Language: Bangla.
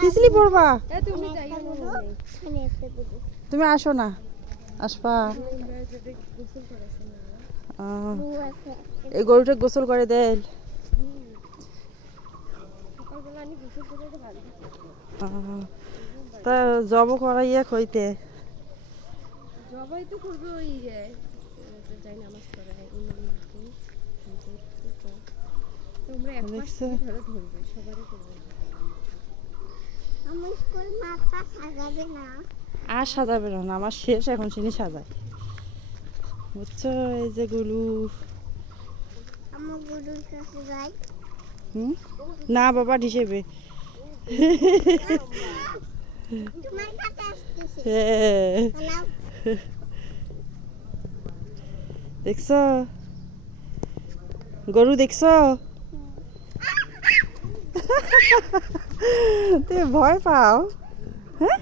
পিছলি পড়বা। তুমি আসো না, আসবা। এই গরুটা গোসল করে দেয়। তা জব করাইয়া খইতে জবাই তো করবে ওই যাই নামাজ পড়ায় তোমরা এক মাস থেকে ধরবে সবারই করবে। আমার স্কুল মাথা সাজাবে না, আর সাজাবে না, আমার শেষ এখন চিনি সাজায়, বুঝছো? এই যে গুলু, আমার গুরুর কাছে যাই। না বাবা হিসেবে তোমার কাছে আসতেছে। দেখছো গরু, দেখছো? তুমি ভয় পাও? হ্যাঁ